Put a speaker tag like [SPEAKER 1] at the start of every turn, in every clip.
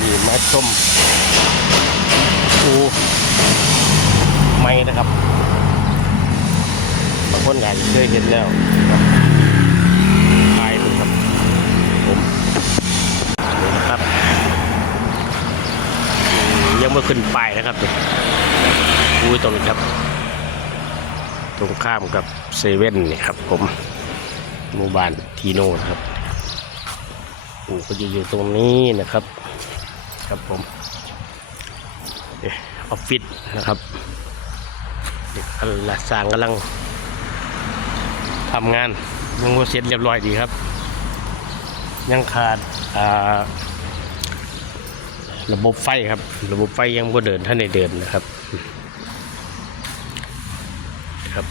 [SPEAKER 1] นี่มาชมปูไม้นะครับ บางคนอาจจะเคยเห็นแล้วครับขายเลยครับผมนี่นะครับยังไม่ขึ้นไปนะครับดูตรงนี้ครับ ตรงข้ามกับเซเว่นนี่ครับ ผมหมู่บ้านทีโน่ครับปูก็จะอยู่ตรงนี้นะครับ ครับผมเอ๊ะอฟฟิศนะครับ เด็กกำลังสร้างกำลังทำงานยังว่าเสร็จเรียบร้อยดีครับ ยังขาดาระบบไฟครับ ระบบไฟยังบ่เดินท่านในเดินนะครับครับ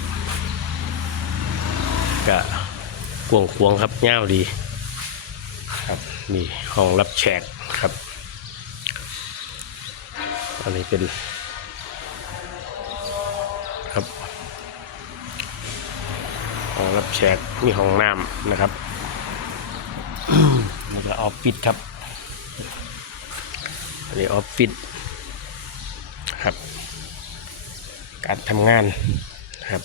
[SPEAKER 1] ก็กวงควงครับเง่าวดี ครับนี่ห้องรับแขกครับ อันนี้เป็นครับห้องรับแขกมีห้องน้ำนะครับนี่ก็ออฟฟิศครับอันนี้ออฟฟิศครับ การทำงานครับ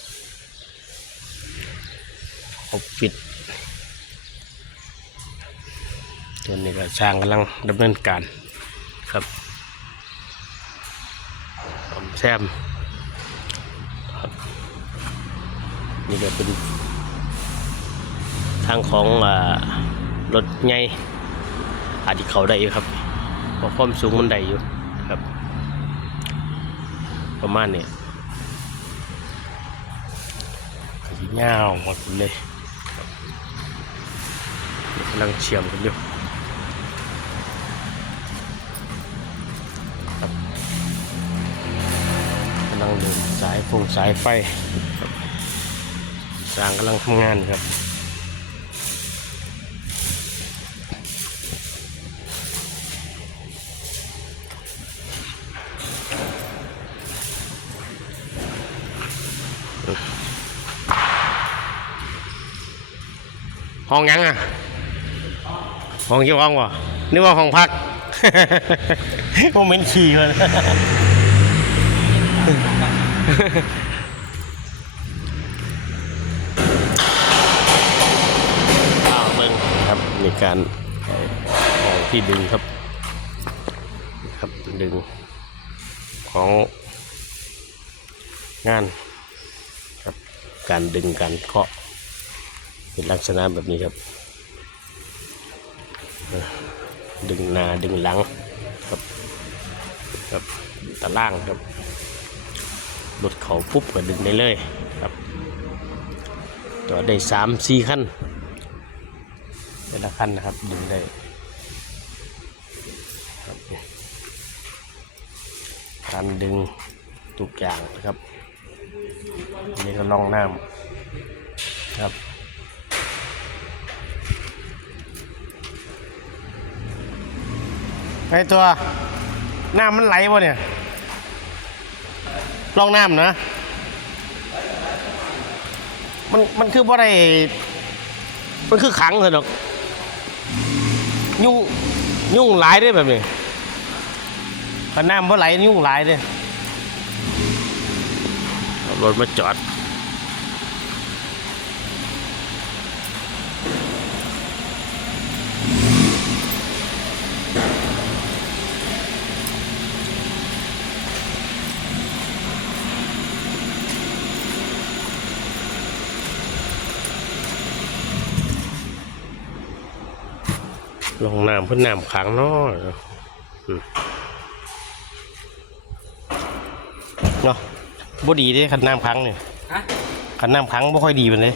[SPEAKER 1] ออฟฟิศตัวนี้ก็ช่างกำลังดำเนินการครับ ซมแซมนี่ก็เป็นทางของอรถไงอาจจะเขาได้ครับเพราะความสูงมันได้อยู่ครับ ประมาณเนี้ยขยี้เงาวหมดเลยกำลังเชื่อมกันอยู่ ลังเดินสายฟงสายไฟสร้างกำลังทำงานครับห้องยังอะ ห้องเกี่ยวห้องวะนึกว่าห้องพักผมเป็นขี่เลย อ้าวเบิ้งครับมีการเอาของที่ดึงครับครับดึงของงานครับการดึงการเคาะเป็นลักษณะแบบนี้ครับดึงหน้าดึงหลังครับครับตะล่างครับ รถเขาปุ๊บก็ดึงได้เลยครับตัวได้สามสี่ขั้นแต่ละขั้นนะครับดึงได้ครับการดึงทุกอย่างนะครับอันนี้ก็ล่องน้ำครับไอตัวน้ำมันไหลวะเนี่ย ลองน้ำนะ มันมันคือว่าไรมันคือขังเลยหรอกยุ่งยุ่งหลายด้วยแบบนี้ขน้ำว่าไหลยุ่งหลายด้วยรถมาจอด ลงน้ำเพื่อน้ำขังเนาะอืมเนาะบ่ดีเด้ขันน้ำขังเนี่ย
[SPEAKER 2] ฮะ
[SPEAKER 1] ขันน้ำขังบ่ค่อยดีมันเลย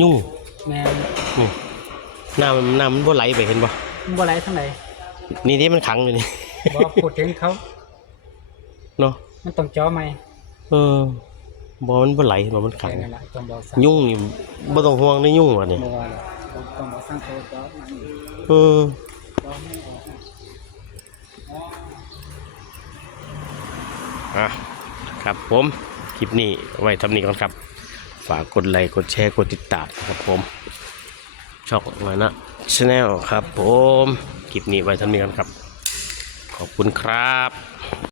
[SPEAKER 1] ยุ่ง
[SPEAKER 2] แม่น
[SPEAKER 1] นี่น้ำน้ำมันบ่ไหลไปเห็นบ่
[SPEAKER 2] มันบ่ไหลทางไหน
[SPEAKER 1] นี่ที่มันขังอยู่นี่
[SPEAKER 2] บ่พูดถึงเขา
[SPEAKER 1] เนาะ
[SPEAKER 2] มันต้องจ่อไหม
[SPEAKER 1] เออบ่มันบ่ไหลบ่มันขัง
[SPEAKER 2] แค่นั้นแหละต้องบอกสั่ง
[SPEAKER 1] ยุ่งนี่บ่ต้องห่วงในยุ่งว่ะนี่
[SPEAKER 2] บ่ว่าหรอกต้องบอกสั่งเอ
[SPEAKER 1] ออะครับผมคลิปนี้ไว้ทำนี้ก่อนครับ ฝากกดไลค์กดแชร์กดติดตามครับผมช่องมานะชาแนลครับผมคลิปนี้ไว้ท่านี้กันครับ ขอบคุณครับ